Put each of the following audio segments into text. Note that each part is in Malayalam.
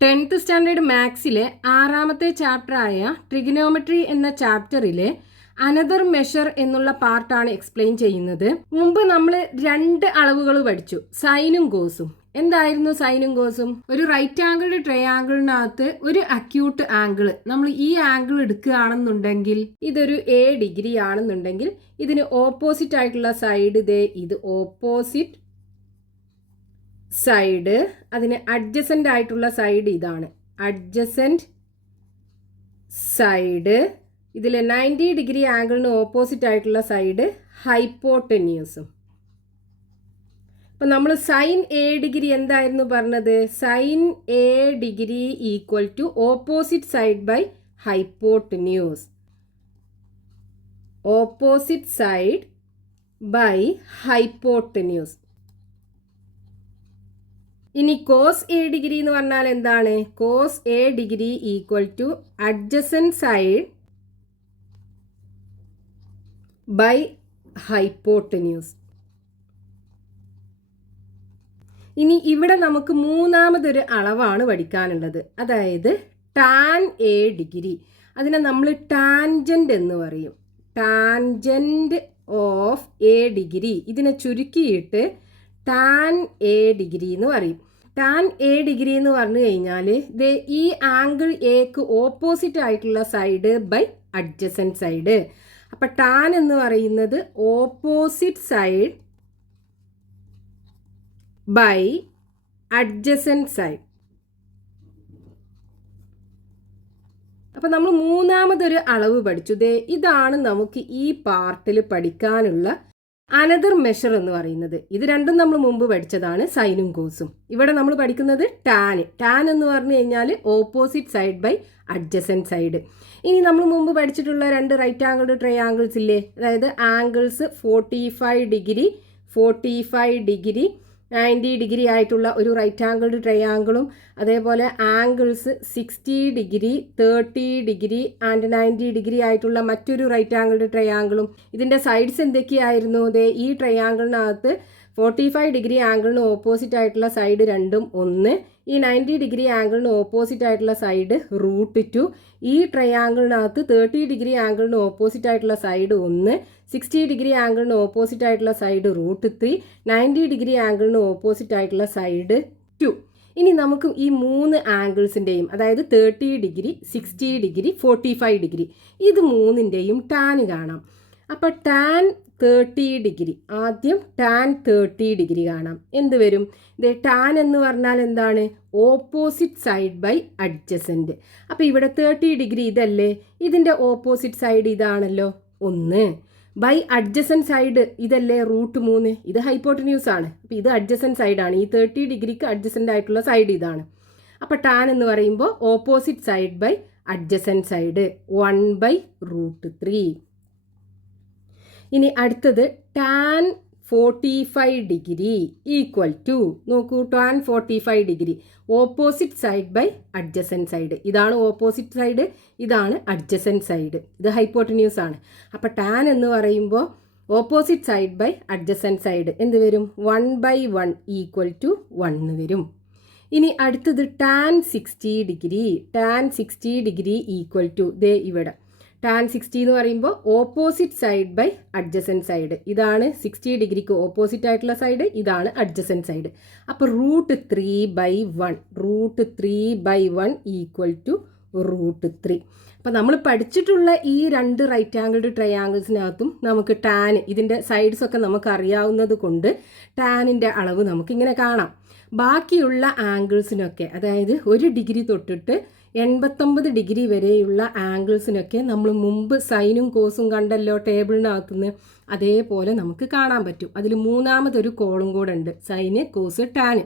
10th സ്റ്റാൻഡേർഡ് മാത്സിലെ 6ാമത്തെ ചാപ്റ്ററായ ട്രിഗണോമെട്രി എന്ന ചാപ്റ്ററിലെ അനദർ മെഷർ എന്നുള്ള പാർട്ടാണ് എക്സ്പ്ലെയിൻ ചെയ്യുന്നത്. മുമ്പ് നമ്മൾ 2 അളവുകൾ പഠിച്ചു, സൈനും കോസും. എന്തായിരുന്നു സൈനും കോസും? ഒരു റൈറ്റ് ആംഗിൾ ട്രയാംഗിളിനകത്ത് ഒരു അക്യൂട്ട് ആംഗിൾ, നമ്മൾ ഈ ആംഗിൾ എടുക്കുകയാണെന്നുണ്ടെങ്കിൽ ഇതൊരു A ഡിഗ്രി ആണെന്നുണ്ടെങ്കിൽ ഇതിന് ഓപ്പോസിറ്റ് ആയിട്ടുള്ള സൈഡ് ഇത് ഓപ്പോസിറ്റ് സൈഡ്, അതിന് അഡ്ജസൻ്റ് ആയിട്ടുള്ള സൈഡ് ഇതാണ് അഡ്ജസൻ്റ് സൈഡ്. ഇതിൽ 90 ഡിഗ്രി ആംഗിളിന് ഓപ്പോസിറ്റ് ആയിട്ടുള്ള സൈഡ് ഹൈപ്പോട്ടന്യൂസും. അപ്പം നമ്മൾ സൈൻ A ഡിഗ്രി എന്തായിരുന്നു പറഞ്ഞത്? Sine A degree equal to opposite side by hypotenuse. Opposite side by hypotenuse. ഇനി കോസ് A ഡിഗ്രി എന്ന് പറഞ്ഞാൽ എന്താണ്? Cos A degree equal to adjacent side by hypotenuse. ഇനി ഇവിടെ നമുക്ക് മൂന്നാമതൊരു അളവാണ് പഠിക്കാനുള്ളത്, അതായത് ടാൻ A ഡിഗ്രി. അതിനെ നമ്മൾ ടാൻജൻ്റ് എന്ന് പറയും. ടാൻജൻ്റ് ഓഫ് A ഡിഗ്രി, ഇതിനെ ചുരുക്കിയിട്ട് ടാൻ A ഡിഗ്രി എന്ന് പറയും. ടാൻ A ഡിഗ്രി എന്ന് പറഞ്ഞു കഴിഞ്ഞാൽ ഈ ആംഗിൾ എക്ക് ഓപ്പോസിറ്റ് ആയിട്ടുള്ള സൈഡ് ബൈ അഡ്ജസൻ്റ് സൈഡ്. അപ്പം ടാൻ എന്ന് പറയുന്നത് opposite side by adjacent side. അപ്പം നമ്മൾ മൂന്നാമതൊരു അളവ് പഠിച്ചു. ഇതാണ് നമുക്ക് ഈ പാർട്ടിൽ പഠിക്കാനുള്ള അനദർ മെഷർ എന്ന് പറയുന്നത്. ഇത് രണ്ടും നമ്മൾ മുമ്പ് പഠിച്ചതാണ്, സൈനും കോസും. ഇവിടെ നമ്മൾ പഠിക്കുന്നത് ടാൻ. ടാൻ എന്ന് പറഞ്ഞു കഴിഞ്ഞാൽ opposite side by adjacent side. ഇനി നമ്മൾ മുമ്പ് പഠിച്ചിട്ടുള്ള 2 റൈറ്റ് ആംഗിൾ ട്രയാംഗിൾസ് ഇല്ലേ, അതായത് ആംഗിൾസ് 45 ഡിഗ്രി 45 ഡിഗ്രി 90 ഡിഗ്രി ആയിട്ടുള്ള ഒരു റൈറ്റ് ആംഗിൾ ട്രയാംഗിളും, അതേപോലെ angles 60 degree 30 degree and 90 degree ആയിട്ടുള്ള മറ്റൊരു റൈറ്റ് ആംഗിൾ ട്രയാംഗിളും. ഇതിൻ്റെ സൈഡ്സ് എന്തൊക്കെയായിരുന്നു? ഈ ട്രയാംഗിളിനകത്ത് 45 ഡിഗ്രി ആംഗിളിന് ഓപ്പോസിറ്റ് ആയിട്ടുള്ള സൈഡ് രണ്ടും 1, ഈ 90 ഡിഗ്രി ആംഗിളിന് ഓപ്പോസിറ്റ് ആയിട്ടുള്ള സൈഡ് √2, ഈ ട്രയാംഗിളിനകത്ത് 30 ഡിഗ്രി ആംഗിളിന് ഓപ്പോസിറ്റ് ആയിട്ടുള്ള സൈഡ് 1, 60 ഡിഗ്രി ആംഗിളിന് ഓപ്പോസിറ്റ് ആയിട്ടുള്ള സൈഡ് √3, 90 ഡിഗ്രി ആംഗിളിന് ഓപ്പോസിറ്റ് ആയിട്ടുള്ള സൈഡ് 2. ഇനി നമുക്ക് ഈ 3 ആംഗിൾസിൻ്റെയും, അതായത് 30 ഡിഗ്രി 60 ഡിഗ്രി 45 ഡിഗ്രി, ഇത് മൂന്നിൻ്റെയും ടാൻ കാണാം. അപ്പോൾ ടാൻ 30 ഡിഗ്രി, ആദ്യം ടാൻ 30 ഡിഗ്രി കാണാം. എന്ത് വരും? ടാൻ എന്ന് പറഞ്ഞാൽ എന്താണ്? Opposite side by adjacent. അപ്പോൾ ഇവിടെ 30 ഡിഗ്രി ഇതല്ലേ, ഇതിൻ്റെ ഓപ്പോസിറ്റ് സൈഡ് ഇതാണല്ലോ 1, ബൈ അഡ്ജസൻ്റ് സൈഡ് ഇതല്ലേ √3, ഇത് ഹൈപ്പോട്ടന്യൂസ് ആണ്. അപ്പോൾ ഇത് അഡ്ജസൻ്റ് സൈഡാണ്, ഈ 30 ഡിഗ്രിക്ക് അഡ്ജസൻ്റ് ആയിട്ടുള്ള സൈഡ് ഇതാണ്. അപ്പോൾ ടാൻ എന്ന് പറയുമ്പോൾ opposite side by adjacent side 1/√3. ഇനി അടുത്തത് ടാൻ 45 ഡിഗ്രി ഈക്വൽ ടു, നോക്കൂ, tan 45 degree opposite side by adjacent side. ഇതാണ് ഓപ്പോസിറ്റ് സൈഡ്, ഇതാണ് അഡ്ജസൻ്റ് സൈഡ്, ഇത് ഹൈപ്പോട്ടന്യൂസ് ആണ്. അപ്പോൾ ടാൻ എന്ന് പറയുമ്പോൾ opposite side by adjacent side എന്ത് വരും? 1/1 ഈക്വൽ ടു 1 വരും. ഇനി അടുത്തത് tan 60 degree. Tan 60 degree equal to ഇവിടെ ടാൻ 60 എന്ന് പറയുമ്പോൾ opposite side by adjacent side. ഇതാണ് 60 ഡിഗ്രിക്ക് ഓപ്പോസിറ്റ് ആയിട്ടുള്ള സൈഡ്, ഇതാണ് അഡ്ജസൻ്റ് സൈഡ്. അപ്പോൾ √3/1 √3/1 ഈക്വൽ ടു √3. അപ്പോൾ നമ്മൾ പഠിച്ചിട്ടുള്ള ഈ 2 റൈറ്റ് ആംഗിൾ ട്രയാംഗിൾസിനകത്തും നമുക്ക് ടാൻ, ഇതിൻ്റെ സൈഡ്സ് ഒക്കെ നമുക്ക് അറിയാവുന്നത് കൊണ്ട് ടാനിൻ്റെ അളവ് നമുക്കിങ്ങനെ കാണാം. ബാക്കിയുള്ള ആംഗിൾസിനൊക്കെ, അതായത് 1 ഡിഗ്രി തൊട്ടിട്ട് 89 ഡിഗ്രി വരെയുള്ള ആംഗിൾസിനൊക്കെ നമ്മൾ മുമ്പ് സൈനും കോസും കണ്ടല്ലോ ടേബിളിനകത്തുനിന്ന്, അതേപോലെ നമുക്ക് കാണാൻ പറ്റും. അതിൽ മൂന്നാമതൊരു കോളും കൂടെ ഉണ്ട്, സൈന് കോസ് ടാന്,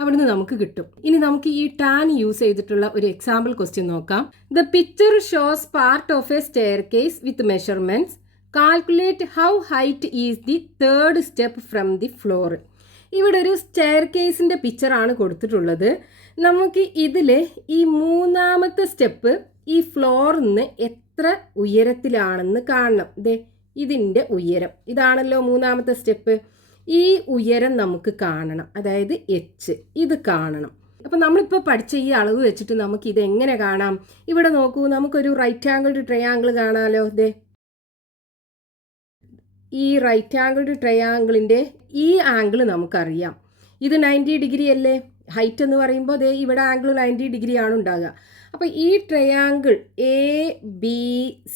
അവിടുന്ന് നമുക്ക് കിട്ടും. ഇനി നമുക്ക് ഈ ടാൻ യൂസ് ചെയ്തിട്ടുള്ള ഒരു എക്സാമ്പിൾ ക്വസ്റ്റ്യൻ നോക്കാം. The picture shows part of A stair case with measurements. Calculate how height is the 3rd step from the floor. ഇവിടെ ഒരു സ്റ്റെയർ കേസിൻ്റെ പിക്ചറാണ് കൊടുത്തിട്ടുള്ളത്. നമുക്ക് ഇതിൽ ഈ മൂന്നാമത്തെ സ്റ്റെപ്പ് ഈ ഫ്ലോറിൽ നിന്ന് എത്ര ഉയരത്തിലാണെന്ന് കാണണം. ഇതിൻ്റെ ഉയരം ഇതാണല്ലോ മൂന്നാമത്തെ സ്റ്റെപ്പ്. ഈ ഉയരം നമുക്ക് കാണണം, അതായത് h ഇത് കാണണം. അപ്പം നമ്മളിപ്പോൾ പഠിച്ച ഈ അളവ് വെച്ചിട്ട് നമുക്ക് ഇത് എങ്ങനെ കാണാം? ഇവിടെ നോക്കൂ, നമുക്കൊരു റൈറ്റ് ആംഗിൾഡ് ട്രയാങ്കിൾ കാണാമല്ലോ. ദേ ഈ റൈറ്റ് ആംഗിൾഡ് ട്രയാങ്കിളിൻ്റെ ഈ ആംഗിൾ നമുക്കറിയാം. ഇത് 90 ഡിഗ്രി അല്ലേ? ഹൈറ്റ് എന്ന് പറയുമ്പോൾ ദേ ഇവിടെ ആംഗിൾ 90 ഡിഗ്രി ആണ് ഉണ്ടാകുക. അപ്പോൾ ഈ ട്രയാങ്കിൾ എ ബി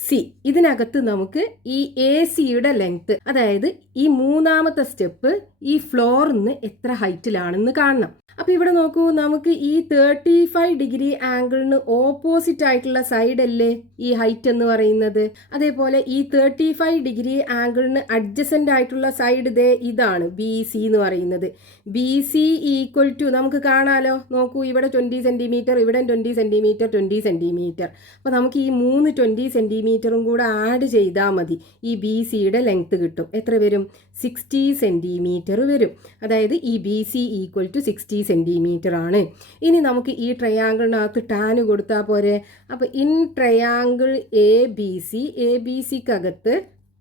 സി ഇതിനകത്ത് നമുക്ക് ഈ എ സിയുടെ ലെങ്ത്, അതായത് ഈ മൂന്നാമത്തെ സ്റ്റെപ്പ് ഈ ഫ്ലോറിൽ നിന്ന് എത്ര ഹൈറ്റിലാണെന്ന് കാണണം. അപ്പോൾ ഇവിടെ നോക്കൂ, നമുക്ക് ഈ 35 ഡിഗ്രി ആംഗിളിന് ഓപ്പോസിറ്റ് ആയിട്ടുള്ള സൈഡ് അല്ലേ ഈ ഹൈറ്റ് എന്ന് പറയുന്നത്. അതേപോലെ ഈ 35 ഡിഗ്രി ആംഗിളിന് അഡ്ജസൻ്റ് ആയിട്ടുള്ള സൈഡ് ദേ ഇതാണ് ബി സി എന്ന് പറയുന്നത്. ബി സി ഈക്വൽ ടു നമുക്ക് കാണാലോ. നോക്കൂ, ഇവിടെ 20 സെൻറ്റിമീറ്റർ, ഇവിടെ 20 സെൻറ്റിമീറ്റർ, 20 സെൻറ്റിമീറ്റർ. അപ്പോൾ നമുക്ക് ഈ 3 20 സെൻറ്റിമീറ്ററും കൂടെ ആഡ് ചെയ്താൽ മതി, ഈ ബി സിയുടെ ലെങ്ത് കിട്ടും. എത്ര വരും? 60 സെൻറ്റിമീറ്റർ വരും. അതായത് ഈ B C equal to 60 centimetre ആണ്. ഇനി നമുക്ക് ഈ ട്രയാങ്കിളിനകത്ത് ടാന് കൊടുത്താൽ പോരെ. അപ്പോൾ ഇൻ ട്രയാങ്കിൾ എ ബി സിക്കകത്ത്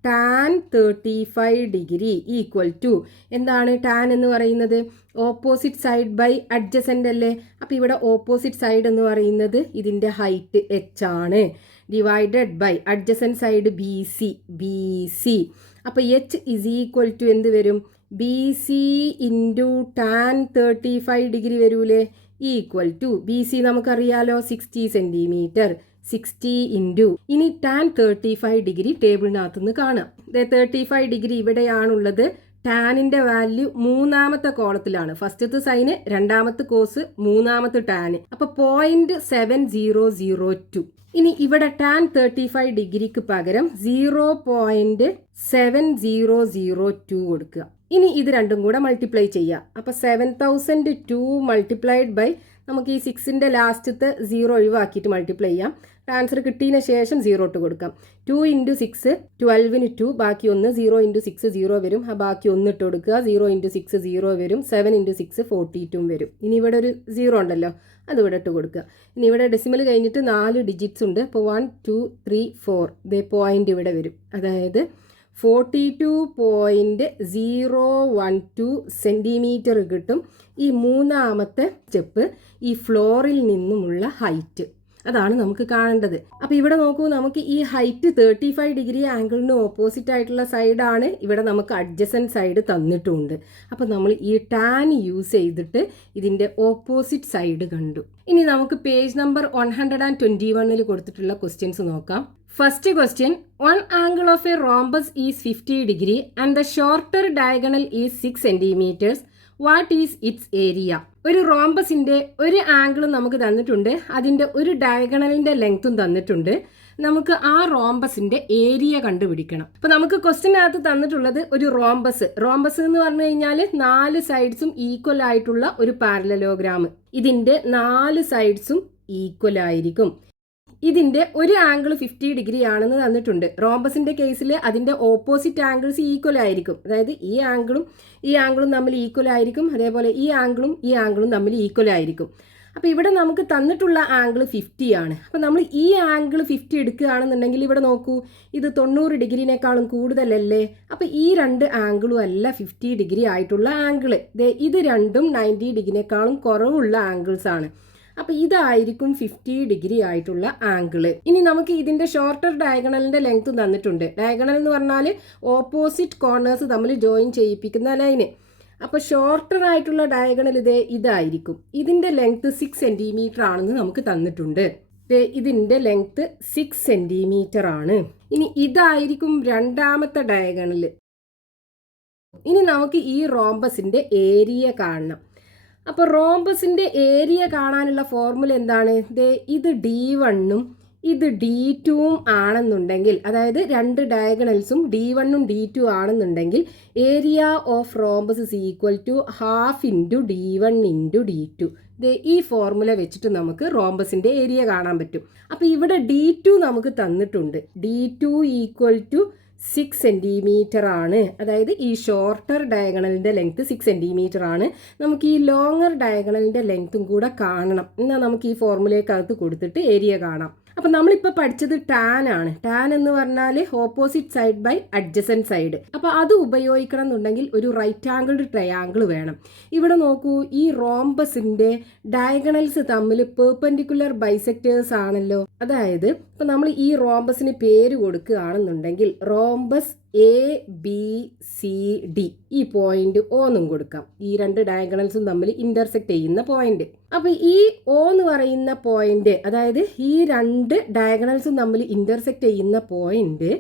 ടാൻ 35 ഡിഗ്രി ഈക്വൽ ടു എന്താണ്? ടാൻ എന്ന് പറയുന്നത് ഓപ്പോസിറ്റ് സൈഡ് ബൈ അഡ്ജസൻ്റ് അല്ലേ? അപ്പോൾ ഇവിടെ ഓപ്പോസിറ്റ് സൈഡ് എന്ന് പറയുന്നത് ഇതിൻ്റെ ഹൈറ്റ് എച്ച് ആണ്, divided by adjacent side B C. അപ്പോൾ എച്ച് ഇസ് ഈക്വൽ ടു എന്ത് വരും? B C into tan 35 degree വരൂലേ? ഈക്വൽ ടു ബി സി നമുക്കറിയാലോ 60 സെൻറ്റിമീറ്റർ, 60 ഇൻറ്റു ഇനി ടാൻ 35 ഡിഗ്രി ടേബിളിനകത്തുനിന്ന് കാണാം. 35 ഡിഗ്രി ഇവിടെയാണുള്ളത്. ടാനിൻ്റെ വാല്യൂ മൂന്നാമത്തെ കോളത്തിലാണ്. ഫസ്റ്റത്തെ സൈന്, രണ്ടാമത്തെ കോസ്, മൂന്നാമത്തെ ടാന്. അപ്പോൾ 0.7002. ഇനി ഇവിടെ ടാൻ 35 ഡിഗ്രിക്ക് പകരം 0.7002 കൊടുക്കുക. ഇനി ഇത് രണ്ടും കൂടെ മൾട്ടിപ്ലൈ ചെയ്യുക. അപ്പോൾ 7002 മൾട്ടിപ്ലൈഡ് ബൈ നമുക്ക് ഈ 6ൻ്റെ ലാസ്റ്റത്തെ 0 ഒഴിവാക്കിയിട്ട് മൾട്ടിപ്ലൈ ചെയ്യാം. ആൻസർ കിട്ടിയതിന് ശേഷം 0 ഇട്ട് കൊടുക്കാം. 2 ഇൻറ്റു 6 12ന് 2, ബാക്കി 1, 0 ഇൻറ്റു 6 0 വരും. ആ ബാക്കി 1 ഇട്ട് കൊടുക്കുക. 0 ഇൻറ്റു 6 0 വരും. 7 ഇൻറ്റു 6 42 വരും. ഇനി ഇവിടെ ഒരു 0 ഉണ്ടല്ലോ, അത് ഇവിടെ ഇട്ട് കൊടുക്കുക. ഇനി ഇവിടെ ഡെസിമൽ കഴിഞ്ഞിട്ട് 4 ഡിജിറ്റ്സ് ഉണ്ട്. അപ്പോൾ 1 2 3 4 ദേ പോയിന്റ് ഇവിടെ വരും. അതായത് 42.012 സെൻറ്റിമീറ്റർ കിട്ടും ഈ മൂന്നാമത്തെ സ്റ്റെപ്പ് ഈ ഫ്ലോറിൽ നിന്നുമുള്ള ഹൈറ്റ്. അതാണ് നമുക്ക് കാണേണ്ടത്. അപ്പോൾ ഇവിടെ നോക്കൂ, നമുക്ക് ഈ ഹൈറ്റ് 35 ഡിഗ്രി ആംഗിളിന് ഓപ്പോസിറ്റ് ആയിട്ടുള്ള സൈഡാണ്. ഇവിടെ നമുക്ക് അഡ്ജസൻറ്റ് സൈഡ് തന്നിട്ടുമുണ്ട്. അപ്പോൾ നമ്മൾ ഈ ടാൻ യൂസ് ചെയ്തിട്ട് ഇതിൻ്റെ ഓപ്പോസിറ്റ് സൈഡ് കണ്ടു. ഇനി നമുക്ക് പേജ് നമ്പർ 121 കൊടുത്തിട്ടുള്ള ക്വസ്റ്റ്യൻസ് നോക്കാം. First question, one angle of a rhombus is 50 degree and the shorter diagonal is 6 centimetres. What is it's area? ഒരു റോംബസിൻ്റെ ഒരു ആംഗിൾ നമുക്ക് തന്നിട്ടുണ്ട്, അതിൻ്റെ ഒരു ഡയഗണലിൻ്റെ ലെങ്ത്തും തന്നിട്ടുണ്ട്. നമുക്ക് ആ റോംബസിൻ്റെ ഏരിയ കണ്ടുപിടിക്കണം. അപ്പോൾ നമുക്ക് ക്വസ്റ്റ്യനകത്ത് തന്നിട്ടുള്ളത് ഒരു റോംബസ് എന്ന് പറഞ്ഞു കഴിഞ്ഞാൽ 4 സൈഡ്സും ഈക്വൽ ആയിട്ടുള്ള ഒരു പാരലലോഗ്രാം. ഇതിൻ്റെ 4 സൈഡ്സും ഈക്വൽ ആയിരിക്കും. ഇതിൻ്റെ ഒരു ആംഗിൾ 50 ഡിഗ്രി ആണെന്ന് തന്നിട്ടുണ്ട്. റോംബസിൻ്റെ കേസിൽ അതിൻ്റെ ഓപ്പോസിറ്റ് ആംഗിൾസ് ഈക്വൽ ആയിരിക്കും. അതായത് ഈ ആംഗിളും തമ്മിൽ ഈക്വൽ ആയിരിക്കും. അതേപോലെ ഈ ആംഗിളും തമ്മിൽ ഈക്വൽ ആയിരിക്കും. അപ്പോൾ ഇവിടെ നമുക്ക് തന്നിട്ടുള്ള ആംഗിൾ 50 ആണ്. അപ്പോൾ നമ്മൾ ഈ ആംഗിൾ 50 എടുക്കുകയാണെന്നുണ്ടെങ്കിൽ ഇവിടെ നോക്കൂ, ഇത് 90 ഡിഗ്രിനേക്കാളും കൂടുതലല്ലേ? അപ്പോൾ ഈ 2 ആംഗിളും അല്ല 50 ഡിഗ്രി ആയിട്ടുള്ള ആംഗിൾ. ഇത് രണ്ടും 90 ഡിഗ്രിനേക്കാളും കുറവുള്ള ആംഗിൾസ് ആണ്. അപ്പോൾ ഇതായിരിക്കും 50 ഡിഗ്രി ആയിട്ടുള്ള ആംഗിൾ. ഇനി നമുക്ക് ഇതിൻ്റെ ഷോർട്ടർ ഡയഗണലിൻ്റെ ലെങ്ത് തന്നിട്ടുണ്ട്. ഡയഗണൽ എന്ന് പറഞ്ഞാൽ ഓപ്പോസിറ്റ് കോർണേഴ്സ് തമ്മിൽ ജോയിൻ ചെയ്യിപ്പിക്കുന്ന ലൈന്. അപ്പോൾ ഷോർട്ടർ ആയിട്ടുള്ള ഡയഗണൽ ഇതായിരിക്കും. ഇതിൻ്റെ ലെങ്ത് 6 സെൻറ്റിമീറ്റർ ആണെന്ന് നമുക്ക് തന്നിട്ടുണ്ട്. ഇതിൻ്റെ ലെങ്ത് 6 സെൻറ്റിമീറ്റർ ആണ്. ഇനി ഇതായിരിക്കും രണ്ടാമത്തെ ഡയഗണൽ. ഇനി നമുക്ക് ഈ റോംബസിൻ്റെ ഏരിയ കാണണം. അപ്പോൾ റോംബസിൻ്റെ ഏരിയ കാണാനുള്ള ഫോർമുല എന്താണ്? ഇത് D1ഉം ഇത് D2ഉം ആണെന്നുണ്ടെങ്കിൽ, അതായത് 2 ഡയഗണൽസും D1ഉം D2 ആണെന്നുണ്ടെങ്കിൽ area of rhombus is equal to ½ into D1 into D2. ഈ ഫോർമുല വെച്ചിട്ട് നമുക്ക് റോംബസിൻ്റെ ഏരിയ കാണാൻ പറ്റും. അപ്പോൾ ഇവിടെ D2 നമുക്ക് തന്നിട്ടുണ്ട്. D2 ഈക്വൽ ടു 6 സെൻറ്റിമീറ്റർ ആണ്. അതായത് ഈ ഷോർട്ടർ ഡയഗണലിൻ്റെ ലെങ്ത്ത് 6 സെൻറ്റിമീറ്റർ ആണ്. നമുക്ക് ഈ ലോങ്ങർ ഡയഗണലിൻ്റെ ലെങ്ത്തും കൂടെ കാണണം. എന്നാൽ നമുക്ക് ഈ ഫോർമുലയ്ക്കകത്ത് കൊടുത്തിട്ട് ഏരിയ കാണാം. അപ്പം നമ്മളിപ്പോൾ പഠിച്ചത് ടാൻ ആണ്. ടാൻ എന്ന് പറഞ്ഞാൽ opposite side by adjacent side. അപ്പോൾ അത് ഉപയോഗിക്കണം എന്നുണ്ടെങ്കിൽ ഒരു റൈറ്റ് ആംഗിൾഡ് ട്രയാങ്കിൾ വേണം. ഇവിടെ നോക്കൂ, ഈ റോംബസിൻ്റെ ഡയഗണൽസ് തമ്മിൽ പെർപെൻഡിക്കുലർ ബൈസെക്ടേഴ്സ് ആണല്ലോ. അതായത് ഇപ്പം നമ്മൾ ഈ റോംബസിന് പേര് കൊടുക്കുകയാണെന്നുണ്ടെങ്കിൽ റോംബസ് ABCD ഈ പോയിന്റ് O എന്നും കൊടുക്കാം. ഈ രണ്ട് ഡയഗണൽസും തമ്മിൽ ഇന്റർസെക്ട് ചെയ്യുന്ന പോയിന്റ്. അപ്പൊ ഈ O എന്ന് പറയുന്ന പോയിന്റ്, അതായത് ഈ രണ്ട് ഡയഗണൽസും തമ്മിൽ ഇന്റർസെക്ട് ചെയ്യുന്ന പോയിന്റ്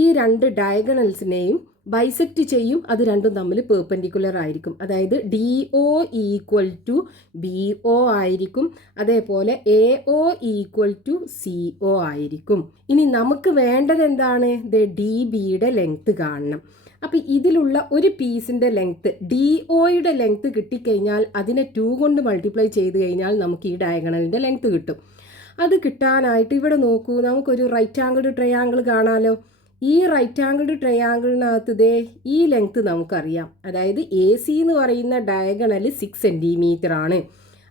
ഈ രണ്ട് ഡയഗണൽസിനെയും ബൈസെക്റ്റ് ചെയ്യും. അത് രണ്ടും തമ്മിൽ പെർപെൻഡിക്കുലർ ആയിരിക്കും. അതായത് DO ഈക്വൽ ടു BO ആയിരിക്കും. അതേപോലെ AO ഈക്വൽ ടു CO ആയിരിക്കും. ഇനി നമുക്ക് വേണ്ടത് എന്താണ്? DBയുടെ ലെങ്ത് കാണണം. അപ്പം ഇതിലുള്ള ഒരു പീസിൻ്റെ ലെങ്ത്ത് DOയുടെ ലെങ്ത്ത് കിട്ടിക്കഴിഞ്ഞാൽ അതിനെ 2 കൊണ്ട് മൾട്ടിപ്ലൈ ചെയ്ത് കഴിഞ്ഞാൽ നമുക്ക് ഈ ഡയഗണലിൻ്റെ ലെങ്ത്ത് കിട്ടും. അത് കിട്ടാനായിട്ട് ഇവിടെ നോക്കൂ, നമുക്കൊരു റൈറ്റ് ആംഗിൾഡ് ട്രയാങ്കിൾ കാണാമല്ലോ. ഈ റൈറ്റ് ആംഗിൾഡ് ട്രയാങ്കിളിനകത്ത് ഈ ലെങ്ത്ത് നമുക്കറിയാം. അതായത് AC എന്ന് പറയുന്ന ഡയഗണൽ 6 സെൻറ്റിമീറ്റർ ആണ്.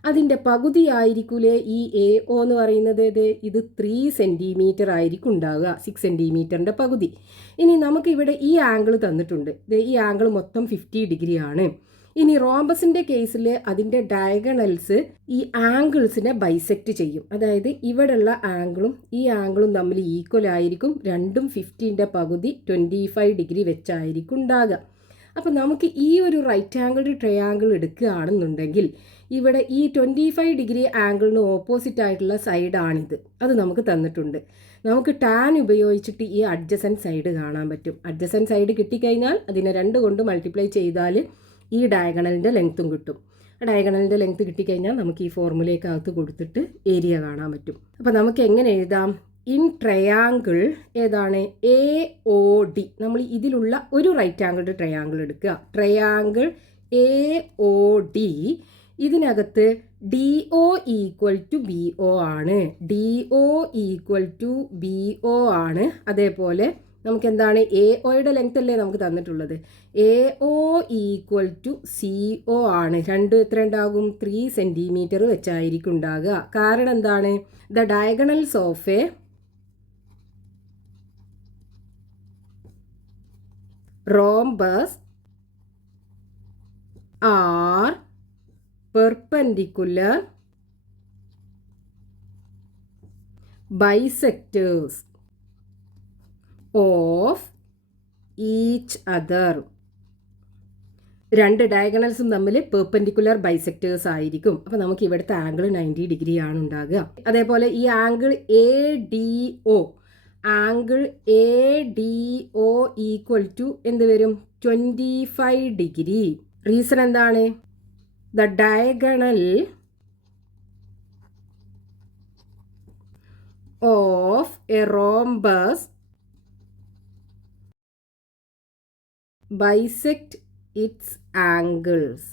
അതിൻ്റെ പകുതി ആയിരിക്കൂലേ ഈ AO എന്ന് പറയുന്നത്? ഇത് 3 സെൻറ്റിമീറ്റർ ആയിരിക്കും ഉണ്ടാവുക, 6 സെൻറ്റിമീറ്ററിൻ്റെ പകുതി. ഇനി നമുക്കിവിടെ ഈ ആംഗിൾ തന്നിട്ടുണ്ട്. ഈ ആംഗിൾ മൊത്തം 50 ഡിഗ്രി ആണ്. ഇനി റോംബസിൻ്റെ കേസിൽ അതിൻ്റെ ഡയഗണൽസ് ഈ ആംഗിൾസിനെ ബൈസെക്റ്റ് ചെയ്യും. അതായത് ഇവിടെയുള്ള ആംഗിളും ഈ ആംഗിളും തമ്മിൽ ഈക്വൽ ആയിരിക്കും. രണ്ടും 50ൻ്റെ പകുതി 25 ഡിഗ്രി വെച്ചായിരിക്കും ഉണ്ടാകുക. അപ്പം നമുക്ക് ഈ ഒരു റൈറ്റ് ആംഗിൾഡ് ട്രയാങ്കിൾ എടുക്കുകയാണെന്നുണ്ടെങ്കിൽ ഇവിടെ ഈ 25 ഡിഗ്രി ആംഗിളിന് ഓപ്പോസിറ്റ് ആയിട്ടുള്ള സൈഡാണിത്. അത് നമുക്ക് തന്നിട്ടുണ്ട്. നമുക്ക് ടാൻ ഉപയോഗിച്ചിട്ട് ഈ അഡ്ജസൻറ്റ് സൈഡ് കാണാൻ പറ്റും. അഡ്ജസൻറ്റ് സൈഡ് കിട്ടിക്കഴിഞ്ഞാൽ അതിനെ 2 കൊണ്ട് മൾട്ടിപ്ലൈ ചെയ്താൽ ഈ ഡയഗണലിൻ്റെ ലെങ്ത്തും കിട്ടും. ഡയഗണലിൻ്റെ ലെങ്ത്ത് കിട്ടിക്കഴിഞ്ഞാൽ നമുക്ക് ഈ ഫോർമുലയ്ക്കകത്ത് കൊടുത്തിട്ട് ഏരിയ കാണാൻ പറ്റും. അപ്പോൾ നമുക്ക് എങ്ങനെ എഴുതാം? ഇൻ ട്രയാങ്കിൾ ഏതാണ്? AOD. നമ്മൾ ഇതിലുള്ള ഒരു റൈറ്റ് ആംഗിൾഡ് ട്രയാങ്കിൾ എടുക്കുക. Triangle AOD. ഇതിനകത്ത് DO ഈക്വൽ ടു BO ആണ്. DO ഈക്വൽ ടു BO ആണ്. അതേപോലെ നമുക്ക് എന്താണ്? AOയുടെ ലെങ്ത് അല്ലേ നമുക്ക് തന്നിട്ടുള്ളത്. AO ഈക്വൽ ടു CO ആണ്. രണ്ട് എത്ര ഉണ്ടാകും? 3 സെൻറ്റിമീറ്റർ വെച്ചായിരിക്കും ഉണ്ടാകുക. കാരണം എന്താണ്? The diagonals of a rhombus are perpendicular bisectors of each other. രണ്ട് ഡയഗണൽസും തമ്മിൽ പെർപെൻഡിക്കുലർ ബൈസെക്ടേഴ്സ് ആയിരിക്കും. അപ്പോൾ നമുക്ക് ഇവിടുത്തെ ആംഗിൾ 90 ഡിഗ്രി ആണ് ഉണ്ടാകുക. അതേപോലെ ഈ angle ADO, angle ADO equal to എന്ത് വരും? 25 ഡിഗ്രി. റീസൺ എന്താണ്? The diagonal of a rhombus bisect its angles.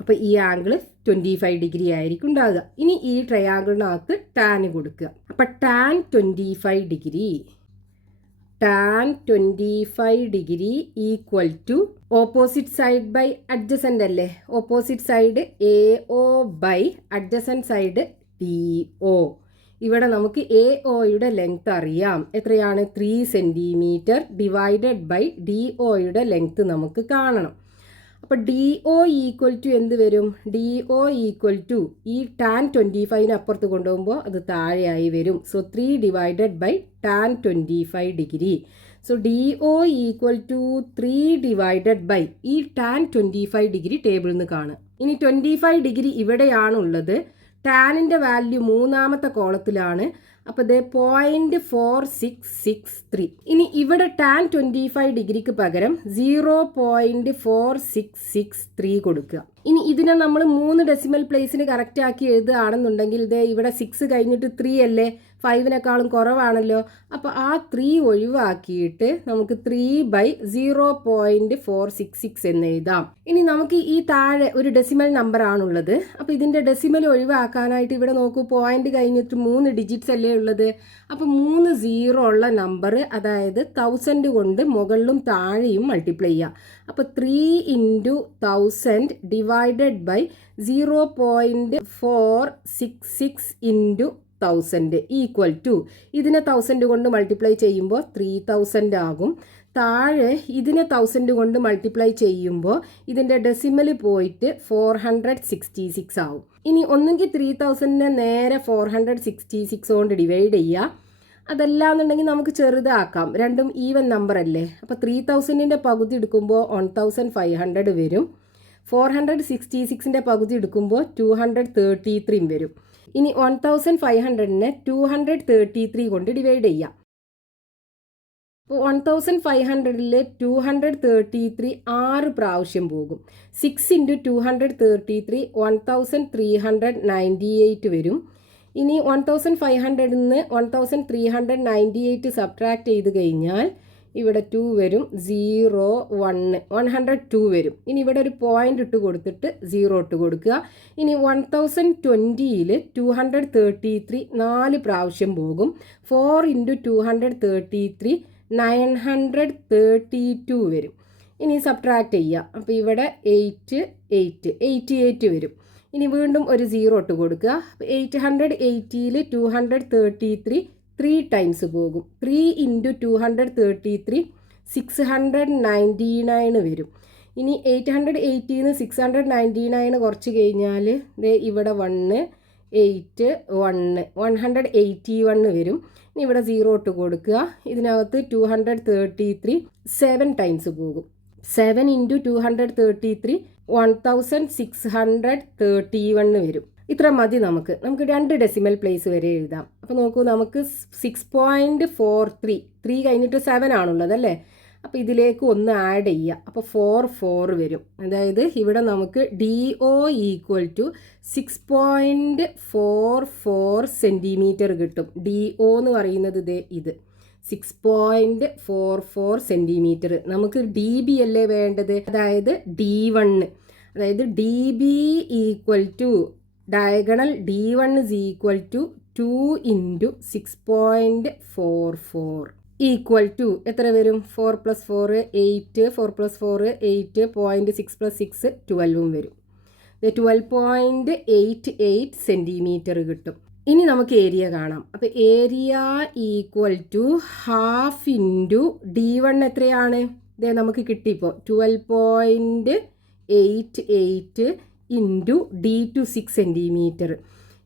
അപ്പോൾ ഈ ആംഗിൾ 25 ഡിഗ്രി ആയിരിക്കും ഉണ്ടാകുക. ഇനി ഈ ട്രയാങ്കിളിനകത്ത് ടാൻ കൊടുക്കുക. അപ്പം tan 25 degree, tan 25 degree equal to opposite side by adjacent അല്ലേ? Opposite side AO by adjacent side DO. ഇവിടെ നമുക്ക് AOയുടെ ലെങ്ത് അറിയാം. എത്രയാണ്? 3 സെൻറ്റിമീറ്റർ ഡിവൈഡഡ് ബൈ DOയുടെ ലെങ്ത് നമുക്ക് കാണണം. അപ്പോൾ DO ഈക്വൽ ടു എന്ത് വരും? DO ഈക്വൽ ടു ഈ ടാൻ 25ന് അപ്പുറത്ത് കൊണ്ടുപോകുമ്പോൾ അത് താഴെയായി വരും. So 3 divided by tan 25 degree. So DO equal to 3 divided by ഈ ടാൻ 25 ഡിഗ്രി ടേബിളിൽ നിന്ന് കാണുക. ഇനി 25 ഡിഗ്രി ഇവിടെയാണുള്ളത്. ടാനിൻ്റെ വാല്യൂ മൂന്നാമത്തെ കോളത്തിലാണ്. അപ്പോൾ ഇത് 0.4663. ഇനി ഇവിടെ ടാൻ 25 ഡിഗ്രിക്ക് പകരം 0.4663 കൊടുക്കുക. ഇനി ഇതിനെ നമ്മൾ 3 ഡെസിമൽ പ്ലേസിന് കറക്റ്റ് ആക്കി എഴുതുകയാണെന്നുണ്ടെങ്കിൽ ഇത് ഇവിടെ 6 കഴിഞ്ഞിട്ട് 3 അല്ലേ? 5-നേക്കാളും കുറവാണല്ലോ. അപ്പോൾ ആ 3 ഒഴിവാക്കിയിട്ട് നമുക്ക് 3/0.466 എന്ന് എഴുതാം. ഇനി നമുക്ക് ഈ താഴെ ഒരു ഡെസിമൽ നമ്പർ ആണുള്ളത്. അപ്പോൾ ഇതിൻ്റെ ഡെസിമൽ ഒഴിവാക്കാനായിട്ട് ഇവിടെ നോക്കൂ, പോയിന്റ് കഴിഞ്ഞിട്ട് 3 ഡിജിറ്റ്സ് അല്ലേ ഉള്ളത്. അപ്പോൾ 3 0 ഉള്ള നമ്പർ, അതായത് 1000 കൊണ്ട് മുകളിലും താഴെയും മൾട്ടിപ്ലൈ ചെയ്യുക. അപ്പോൾ 3 × 1000 ഡിവൈഡഡ് ബൈ 0.466 × 1000 ഈക്വൽ ടു ഇതിനെ 1000 കൊണ്ട് മൾട്ടിപ്ലൈ ചെയ്യുമ്പോൾ 3000 ആകും. താഴെ ഇതിനെ 1000 കൊണ്ട് മൾട്ടിപ്ലൈ ചെയ്യുമ്പോൾ ഇതിൻ്റെ ഡെസിമൽ പോയിട്ട് 466 ആവും. ഇനി ഒന്നുകിൽ 3000നെ നേരെ 466 കൊണ്ട് ഡിവൈഡ് ചെയ്യുക. അതല്ല എന്നുണ്ടെങ്കിൽ നമുക്ക് ചെറുതാക്കാം, രണ്ടും ഈവൻ നമ്പർ അല്ലേ. അപ്പോൾ 3000ൻ്റെ പകുതി എടുക്കുമ്പോൾ 1500 വരും. 466ൻ്റെ പകുതി എടുക്കുമ്പോൾ 233 വരും. ഇനി 1500നെ 233 കൊണ്ട് ഡിവൈഡ് ചെയ്യാം. അപ്പോൾ 1500ൽ 233 6 പ്രാവശ്യം പോകും. 6 × 233 1398 വരും. ഇനി 1500ന്ന് 1398 സബ്ട്രാക്ട് ചെയ്ത് കഴിഞ്ഞാൽ ഇവിടെ 2 വരും, 0 1 102 വരും. ഇനി ഇവിടെ ഒരു പോയിന്റ് ഇട്ട് കൊടുത്തിട്ട് 0 ഇട്ട് കൊടുക്കുക. ഇനി 1020ൽ 233 4 പ്രാവശ്യം പോകും. 4 × 233 932 വരും. ഇനി സബ്ട്രാക്ട് ചെയ്യുക. അപ്പോൾ ഇവിടെ 88 വരും. ഇനി വീണ്ടും ഒരു 0 ഇട്ട് കൊടുക്കുക. 880ൽ 233 3 ടൈംസ് പോകും. 3 × 233 699 വരും. ഇനി 880ന്ന് 699 കുറച്ച് കഴിഞ്ഞാൽ ഇവിടെ 1 8 1 181 വരും. ഇനി ഇവിടെ 0 ഇട്ട് കൊടുക്കുക. ഇതിനകത്ത് 233 7 ടൈംസ് പോകും. 7 × 233 1631 വരും. ഇത്ര മതി. നമുക്ക് 2 ഡെസിമൽ പ്ലേസ് വരെ എഴുതാം. അപ്പോൾ നോക്കൂ, നമുക്ക് 6.43 3 കഴിഞ്ഞിട്ട് 7 ആണുള്ളത് അല്ലേ. അപ്പോൾ ഇതിലേക്ക് 1 ആഡ് ചെയ്യുക. അപ്പോൾ 44 വരും. അതായത് ഇവിടെ നമുക്ക് DO ഈക്വൽ ടു 6.44 സെൻറ്റിമീറ്റർ കിട്ടും. DO എന്ന് പറയുന്നത് ഇത് 6.44 സെൻറ്റിമീറ്റർ. നമുക്ക് DB അല്ലേ വേണ്ടത്, അതായത് D1. അതായത് DB equal to diagonal D1 is equal to 2 × 6.44 equal to എത്ര വരും? 4 + 4 8 4 + 4 8 0.6 + 6 12 വരും. 12.88 സെൻറ്റിമീറ്റർ കിട്ടും. ഇനി നമുക്ക് ഏരിയ കാണാം. അപ്പോൾ ഏരിയ ഈക്വൽ ടു 1/2 × D1 എത്രയാണ്? ഇതേ നമുക്ക് കിട്ടിയപ്പോൾ 12.88 × D2 6 സെൻറ്റിമീറ്റർ.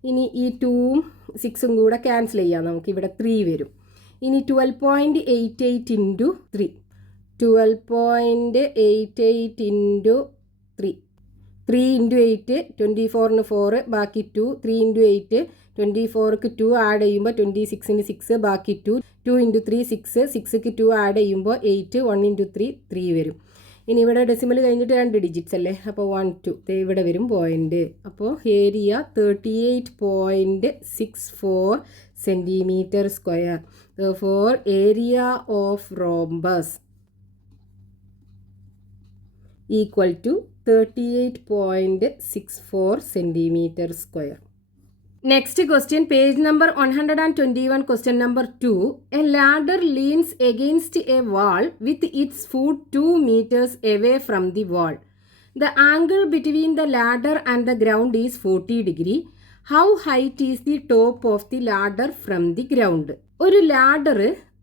ഇനി ഈ 2ഉം 6ഉം കൂടെ ക്യാൻസൽ ചെയ്യാം. നമുക്ക് ഇവിടെ 3 വരും. ഇനി 12.88 × 3 12.88 × 3 3 × 8 24ന് 4 ബാക്കി 2 3 × 8 24ക്ക് 2 ആഡ് ചെയ്യുമ്പോൾ 26ന് 6 ബാക്കി 2 2 × 3 6 6ക്ക് 2 ആഡ് ചെയ്യുമ്പോൾ 8 1 × 3 3 വരും. ഇനി ഇവിടെ ഡെസിമൽ കഴിഞ്ഞിട്ട് 2 ഡിജിറ്റ്സ് അല്ലേ. അപ്പോൾ 1 2 ഇവിടെ വരും പോയിന്റ്. അപ്പോൾ area 38.64 centimetre square. Therefore, area of rhombus equal to 38.64 centimeter square. Next question, page number 121, question number 2. A ladder leans against a wall with its foot 2 meters away from the wall. The angle between the ladder and the ground is 40 degree. How height is the top of the ladder from the ground? ഒരു ലാഡർ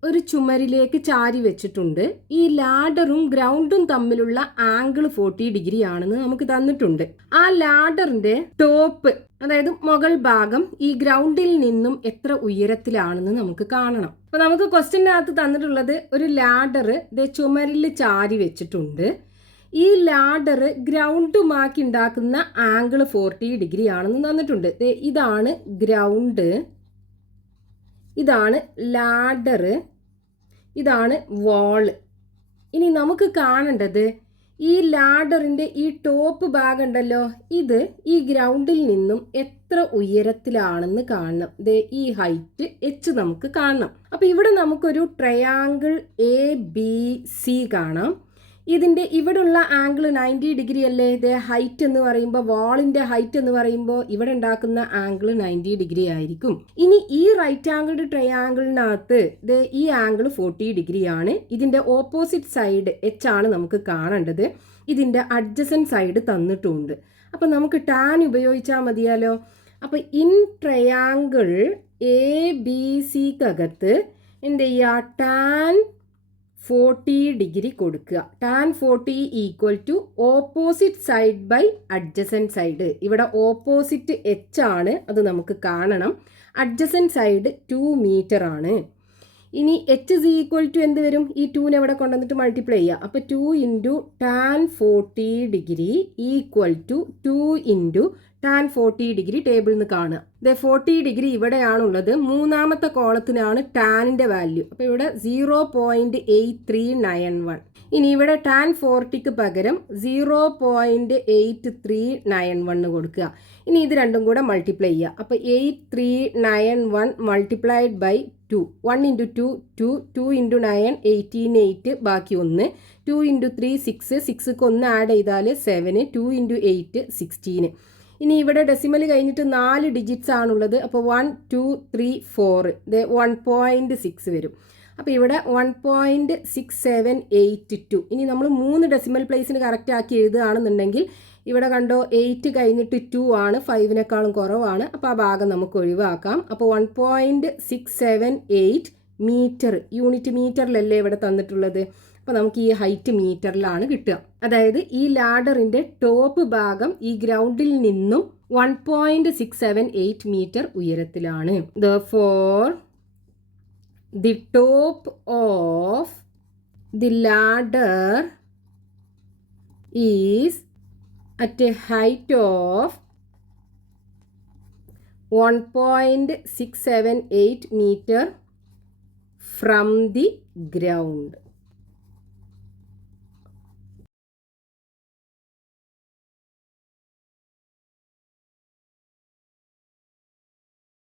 ഒരു ചുമരിലേക്ക് ചാരി വെച്ചിട്ടുണ്ട്. ഈ ലാഡറും ഗ്രൗണ്ടും തമ്മിലുള്ള ആംഗിൾ 40 ഡിഗ്രി ആണെന്ന് നമുക്ക് തന്നിട്ടുണ്ട്. ആ ലാഡറിന്റെ ടോപ്പ്, അതായത് മുകൾ ഭാഗം ഈ ഗ്രൗണ്ടിൽ നിന്നും എത്ര ഉയരത്തിലാണെന്ന് നമുക്ക് കാണണം. അപ്പൊ നമുക്ക് ക്വസ്റ്റ്യനകത്ത് തന്നിട്ടുള്ളത് ഒരു ലാഡർ ചുമരിൽ ചാരി വെച്ചിട്ടുണ്ട്. ഈ ലാഡർ ഗ്രൗണ്ടുമാക്കി ഉണ്ടാക്കുന്ന ആംഗിൾ 40 ഡിഗ്രി ആണെന്ന് തന്നിട്ടുണ്ട്. ഇതാണ് ഗ്രൗണ്ട്, ഇതാണ് ലാഡർ, ഇതാണ് വാള്. ഇനി നമുക്ക് കാണേണ്ടത് ഈ ലാഡറിൻ്റെ ഈ ടോപ്പ് ഭാഗം ഉണ്ടല്ലോ, ഇത് ഈ ഗ്രൗണ്ടിൽ നിന്നും എത്ര ഉയരത്തിലാണെന്ന് കാണണം. ഈ ഹൈറ്റ് h നമുക്ക് കാണണം. അപ്പോൾ ഇവിടെ നമുക്കൊരു ട്രയാങ്കിൾ ABC കാണാം. ഇതിൻ്റെ ഇവിടെയുള്ള ആംഗിൾ 90 ഡിഗ്രി അല്ലേ. ഹൈറ്റ് എന്ന് പറയുമ്പോൾ, വാളിൻ്റെ ഹൈറ്റ് എന്ന് പറയുമ്പോൾ ഇവിടെ ഉണ്ടാക്കുന്ന ആംഗിൾ 90 ഡിഗ്രി ആയിരിക്കും. ഇനി ഈ റൈറ്റ് ആംഗിൾഡ് ട്രയാങ്കിളിനകത്ത് ഈ ആംഗിൾ 40 ഡിഗ്രി ആണ്. ഇതിൻ്റെ ഓപ്പോസിറ്റ് സൈഡ് h ആണ് നമുക്ക് കാണേണ്ടത്. ഇതിൻ്റെ അഡ്ജസൻറ്റ് സൈഡ് തന്നിട്ടുണ്ട്. അപ്പോൾ നമുക്ക് ടാൻ ഉപയോഗിച്ചാൽ മതിയാലോ. അപ്പോൾ ഇൻ ട്രയാങ്കിൾ എ ബി സിക്കകത്ത് എന്ത് ചെയ്യുക, ടാൻ 40 ഡിഗ്രി കൊടുക്കുക. Tan 40 equal to opposite side by adjacent side. ഇവിടെ ഓപ്പോസിറ്റ് എച്ച് ആണ്, അത് നമുക്ക് കാണണം. അഡ്ജസൻറ്റ് സൈഡ് 2 മീറ്റർ ആണ്. ഇനി എച്ച് ഇസ് ഈക്വൽ ടു എന്ത് വരും, ഈ 2നെ ഇവിടെ കൊണ്ടുവന്നിട്ട് മൾട്ടിപ്ലൈ ചെയ്യുക. അപ്പോൾ 2 into tan 40 degree equal to 2 into tan 40 degree ടേബിളിൽ നിന്ന് കാണുക. ഇത് 40 ഡിഗ്രി ഇവിടെയാണുള്ളത്. മൂന്നാമത്തെ കോളത്തിനാണ് ടാനിൻ്റെ വാല്യൂ. അപ്പോൾ ഇവിടെ 0.8391. ഇനി ഇവിടെ ടാൻ 40ക്ക് പകരം 0.8391 കൊടുക്കുക. ഇനി ഇത് രണ്ടും കൂടെ മൾട്ടിപ്ലൈ ചെയ്യുക. അപ്പോൾ 8391 മൾട്ടിപ്ലൈഡ് ബൈ 2. 1 ഇൻറ്റു 2 2, 2 ഇൻറ്റു 9 18, 8 ബാക്കി 1, 2 ഇൻറ്റു 3 6, 6ക്ക് 1 ആഡ് ചെയ്താൽ 7, 2 ഇൻറ്റു 8 16. ഇനി ഇവിടെ ഡെസിമൽ കഴിഞ്ഞിട്ട് 4 ഡിജിറ്റ്സ് ആണുള്ളത്. അപ്പോൾ 1 2 3 4 ഇത് 1.6 വരും. അപ്പോൾ ഇവിടെ 1.6782. ഇനി നമ്മൾ 3 ഡെസിമൽ പ്ലേസിന് കറക്റ്റ് ആക്കി എഴുതുകയാണെന്നുണ്ടെങ്കിൽ ഇവിടെ കണ്ടോ 8 കഴിഞ്ഞിട്ട് 2 ആണ്, 5നേക്കാളും കുറവാണ്. അപ്പോൾ ആ ഭാഗം നമുക്ക് ഒഴിവാക്കാം. അപ്പോൾ 1.678 മീറ്റർ, യൂണിറ്റ് മീറ്ററിലല്ലേ ഇവിടെ തന്നിട്ടുള്ളത്. അപ്പോൾ നമുക്ക് ഈ ഹൈറ്റ് മീറ്ററിലാണ് കിട്ടുക. അതായത് ഈ ലാഡറിൻ്റെ ടോപ്പ് ഭാഗം ഈ ഗ്രൗണ്ടിൽ നിന്നും 1.678 മീറ്റർ ഉയരത്തിലാണ്. Therefore, the top of the ladder is at a height of 1.678 meter from the ground.